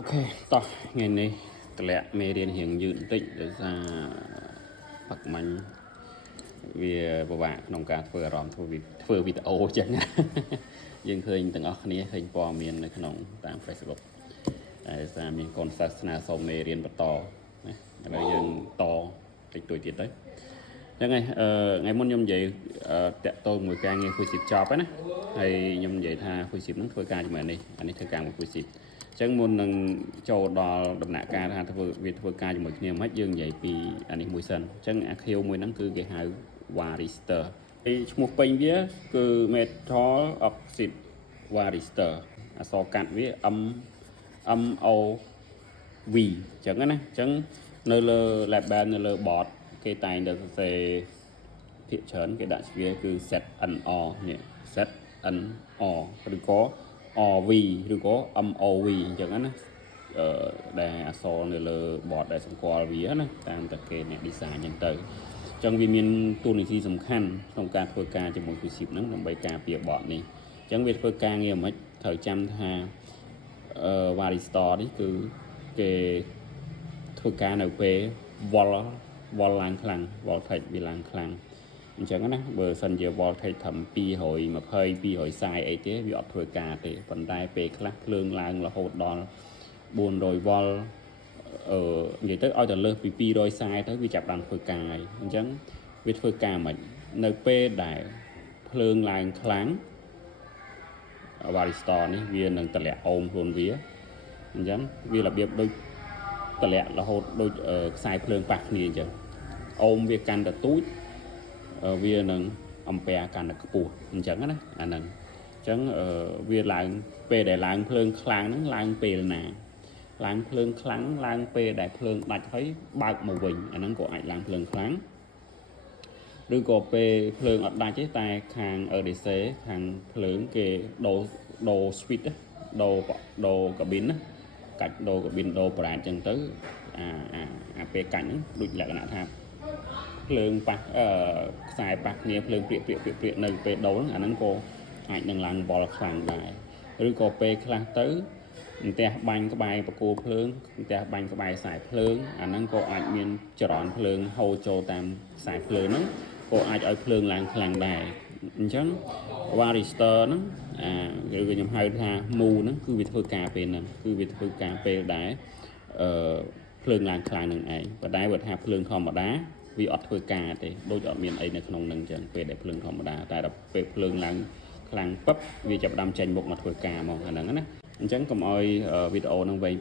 Ok, tao ngày nay tao lẹ mê điên hiện dự định để ra bạc mạnh vì bà bạn nông ca vừa rõm vừa video chẳng nhưng khơi từng ốc này khơi bò miềnในขนม តាម Facebook តែសារមានកូនសាសនាសូមមេរៀនបន្តណាឥឡូវយើងតតិចតួចទៀតទៅចឹងថ្ងៃមុនខ្ញុំនិយាយតាក់ទងមួយការងារ Full-ship ចប់ហើយណាហើយខ្ញុំនិយាយថា Full-ship ហ្នឹងធ្វើការជាមួយនេះអានេះធ្វើការមួយ Full-ship ចឹងមុននឹងចូលដល់ដំណាក់កាលថាធ្វើការជាមួយគ្នាមិនយើងនិយាយពីអានេះមួយសិនចឹងអា Q មួយហ្នឹងគឺគេហៅ Varister ហើយឈ្មោះពេញវាគឺ Metal Oxide Varister អក្សរកាត់វា MOV ចឹងណាចឹងនៅលើ label នៅលើ board គេតែងតែសរសេរភាគច្រើនគេដាក់វាគឺ ZNR នេះ ZNR ឬក៏ RV ឬក៏ MOV អញ្ចឹងណាដែលអក្សរនៅលើ board ដែលសម្គាល់វាណាតាមតែគេអ្នក design អញ្ចឹងទៅអញ្ចឹងវាមានតួនាទីសំខាន់ក្នុងការធ្វើការជាមួយ Full-ship ហ្នឹងដើម្បីការពារ board នេះអញ្ចឹងវាធ្វើការងារមិនត្រូវចាំថាVaristor នេះគឺគេធ្វើការនៅពេល vol ឡើងខ្លាំង voltage វាឡើងខ្លាំងអញ្ចឹងណាបើសិនជា voltage ត្រឹម220 240អីទេវាអត់ធ្វើការទេប៉ុន្តែពេលខ្លះភ្លើងឡើងរហូតដល់400 volt និយាយទៅឲ្យតែលើសពី240ទៅវាចាប់បានធ្វើការហើយអញ្ចឹងវាធ្វើការមិននៅពេលដែលភ្លើងឡើងខ្លាំងVaristor នេះវានឹងតម្លាក់អូមខ្លួនវាអញ្ចឹងវារបៀបដូចតម្លាក់រហូតដូចខ្សែភ្លើងប៉ះគ្នាអញ្ចឹងអូមវាកាន់តែទូចវានឹងអំពែកាន់តែខ្ពស់អញ្ចឹងណាអាហ្នឹងអញ្ចឹងវាឡើងពេលដែលឡើងភ្លើងខ្លាំងហ្នឹងឡើងពេលណាឡើងភ្លើងខ្លាំងឡើងពេលដែលភ្លើងដាច់ហើយបើកមកវិញអាហ្នឹងក៏អាចឡើងភ្លើងខ្លាំងឬក៏ពេលភ្លើងអត់ដាច់ទេតែខាង EDC ខាងភ្លើងគេដូរ switch ដូរកាប៊ីនណាកាច់ដូរកាប៊ីនដូរប្រែតអញ្ចឹងទៅអាពេលកាច់ហ្នឹងដូចលក្ខណៈថាភ្លើងប៉ះខ្សែប៉ះគ្នាភ្លើងព្រាកនៅពេលដូរហ្នឹងអាហ្នឹងក៏អាចនឹងឡើងវល់ខ្លាំងដែរឬក៏ពេលខ្លះទៅផ្ទះបាញ់ក្បែរបកគោភ្លើងផ្ទះបាញ់ក្បែរខ្សែភ្លើងអាហ្នឹងក៏អាចមានចរន្តភ្លើងហូរចូលតាមខ្សែភ្លើងហ្នឹងក៏អាចឲ្យភ្លើងឡើងខ្លាំងដែរអញ្ចឹង Varistor ហ្នឹងឬក៏ខ្ញុំហៅថា MOV ហ្នឹងគឺវាធ្វើការពេលហ្នឹងគឺវាធ្វើការពេលដែលភ្លើងឡើងខ្លាំងនឹងឯងប៉ុន្តែបើថាភ្លើងធម្មតាវាអត់ធ្វើការទេដូចអត់មានអីនៅក្នុងហ្នឹងអញ្ចឹងពេលដែលភ្លើងធម្មតាតែដល់ពេលភ្លើងឡើងខ្លាំងពឹបវាចាប់ផ្ដើមចេញមុខមកធ្វើការមកអាហ្នឹងណាអញ្ចឹងកុំឲ្យវីដេអូហ្នឹងវែង